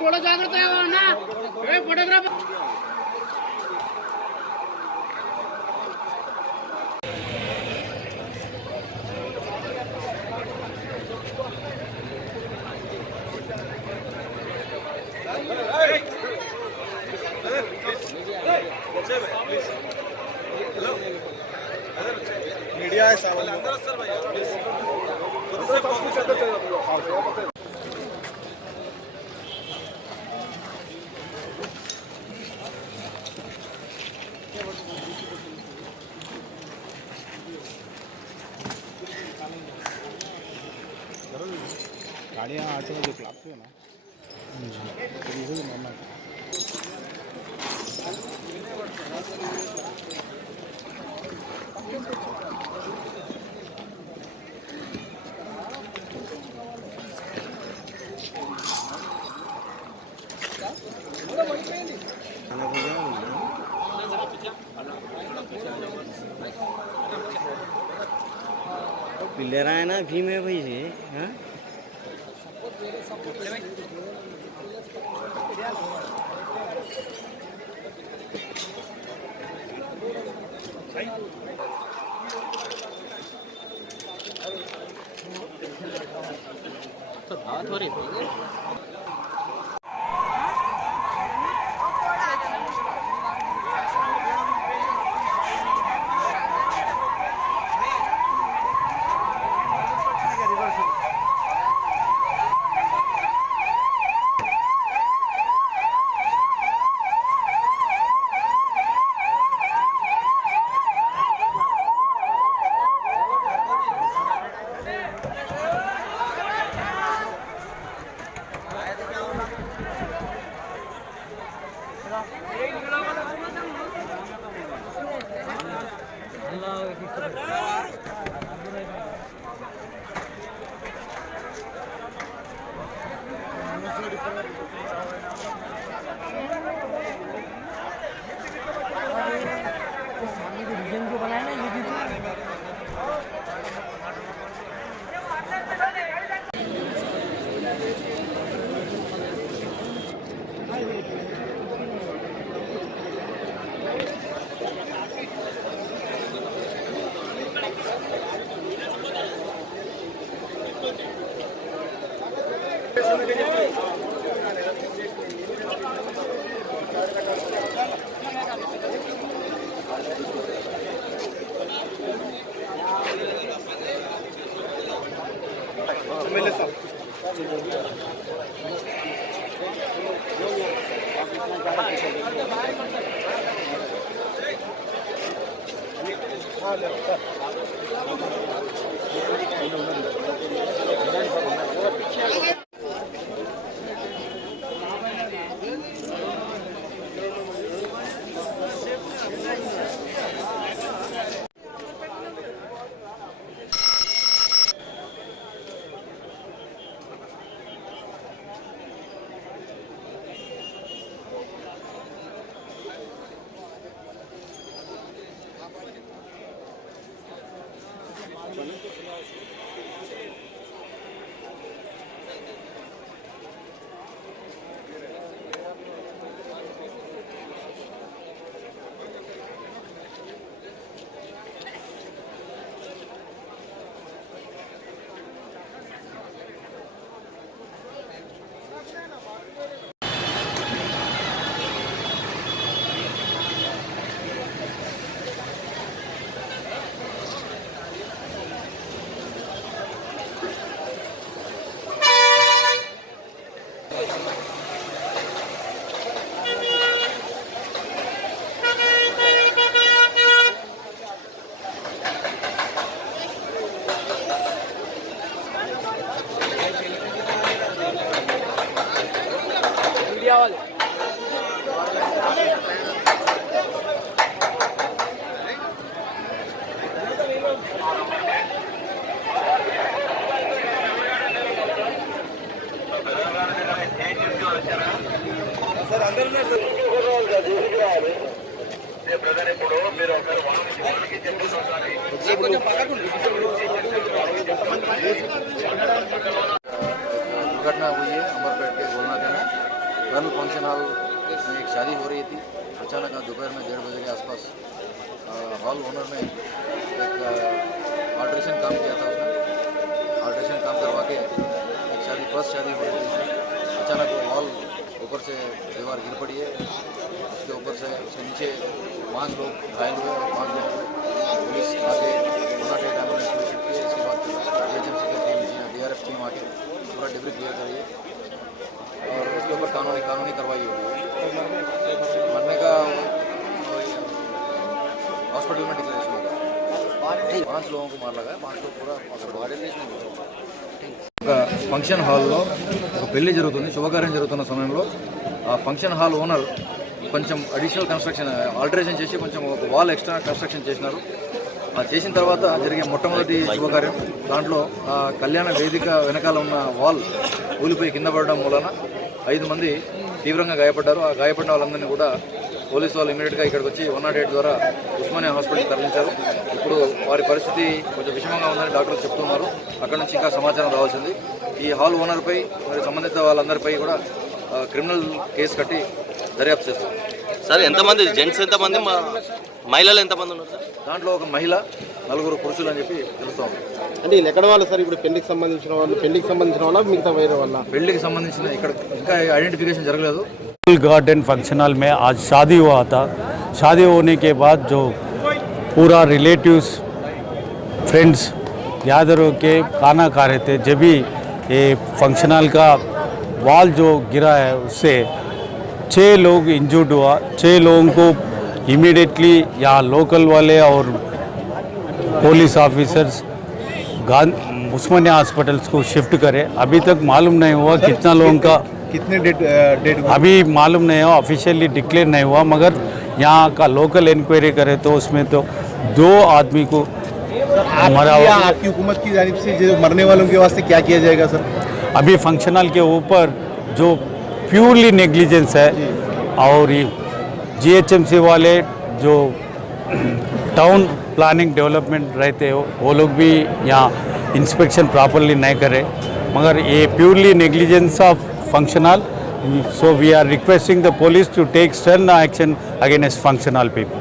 थोड़ा जागृत है ना फोटोग्राफर मीडिया है सर गाड़ियाँ आटे में जो लागते हैं ना पिल्लर आया ना भी में भाई से हाँ थोड़ी दुर्घटना हुई है अमरपेट के गोलनाथ में। कर्नल फंक्शन हॉल में एक शादी हो रही थी। अचानक दोपहर में 1:30 बजे के आसपास हॉल ओनर ने एक ऑल्ट्रेशन काम किया था। उसने ऑल्ट्रेशन काम करवा के एक फर्स्ट शादी हो रही थी। अचानक वो हॉल ऊपर से दीवार गिर पड़ी है। उसके ऊपर से उसके नीचे 5 लोग घायल हुए और 5 लोग पुलिस आके एम्बुलेंस में शिफ्ट किए। इसके बाद एजेंसी की टीम DRF टीम आके पूरा डिब्री क्लियर करी है और उसके ऊपर कानूनी कार्रवाई हो रही है। मरने का हॉस्पिटल में डिक्लेरेशन होगा। 5 लोगों को मार लगा है, 5 लोग पूरा ఫంక్షన్ హాల్లో ఒక పెళ్లి జరుగుతుంది, శుభకార్యం జరుగుతున్న సమయంలో ఆ ఫంక్షన్ హాల్ ఓనర్ కొంచెం అడిషనల్ కన్స్ట్రక్షన్ ఆల్టరేషన్ చేసి కొంచెం ఒక వాల్ ఎక్స్ట్రా కన్స్ట్రక్షన్ చేసినారు. అది చేసిన తర్వాత జరిగే మొట్టమొదటి శుభకార్యం దాంట్లో ఆ కళ్యాణ వేదిక వెనకాల ఉన్న వాల్ కూలిపోయి కింద పడడం మూలన 5 మంది తీవ్రంగా గాయపడ్డారు. ఆ గాయపడిన వాళ్ళందరినీ కూడా పోలీసు వాళ్ళు ఇమీడియట్గా ఇక్కడికి వచ్చి 108 ద్వారా ఉస్మానియా హాస్పిటల్కి తరలించారు. ఇప్పుడు వారి పరిస్థితి కొంచెం విషమంగా ఉందని డాక్టర్లు చెప్తున్నారు. అక్కడ నుంచి ఇంకా సమాచారం రావాల్సింది. ఈ హాల్ ఓనర్పై మరి సంబంధిత వాళ్ళందరిపై కూడా క్రిమినల్ కేసు కట్టి దర్యాప్తు చేస్తారు. సార్ ఎంతమంది జెంట్స్, ఎంతమంది మహిళలు, ఎంతమంది ఉన్నారు సార్? దాంట్లో ఒక మహిళ, 4 పురుషులు అని చెప్పి తెలుస్తాం. అంటే వీళ్ళు ఎక్కడ వాళ్ళు సార్? ఇప్పుడు పెళ్లికి సంబంధించిన వాళ్ళ మిగతా వేరే వాళ్ళ? పెళ్లికి సంబంధించిన ఇక్కడ ఇంకా ఐడెంటిఫికేషన్ జరగలేదు. गार्डन फंक्शन हॉल में आज शादी हुआ था। शादी होने के बाद जो पूरा रिलेटिव्स फ्रेंड्स गैदर होके खाना खा रहे थे, जब भी ये फंक्शन हॉल का वॉल जो गिरा है उससे 6 लोग इंजर्ड हुआ। 6 लोगों को इमीडिएटली यहाँ लोकल वाले और पुलिस ऑफिसर्स उस्मानिया हॉस्पिटल्स को शिफ्ट करे। अभी तक मालूम नहीं हुआ कितना लोगों का, कितने डेट अभी मालूम नहीं हुआ, ऑफिशियली डिक्लेयर नहीं हुआ, मगर यहाँ का लोकल इंक्वायरी करे तो उसमें तो 2 आदमी को मरा हुआ। आपकी हुकूमत की जानिब से जो मरने वालों के वास्ते क्या किया जाएगा सर? अभी फंक्शन हॉल के ऊपर जो प्योरली नेग्लिजेंस है और GHMC वाले जो टाउन प्लानिंग डेवलपमेंट रहते हो वो लोग भी यहाँ इंस्पेक्शन प्रॉपरली नहीं करे, मगर ये purely negligence of function hall. So we are requesting the police to take stern action against function hall people.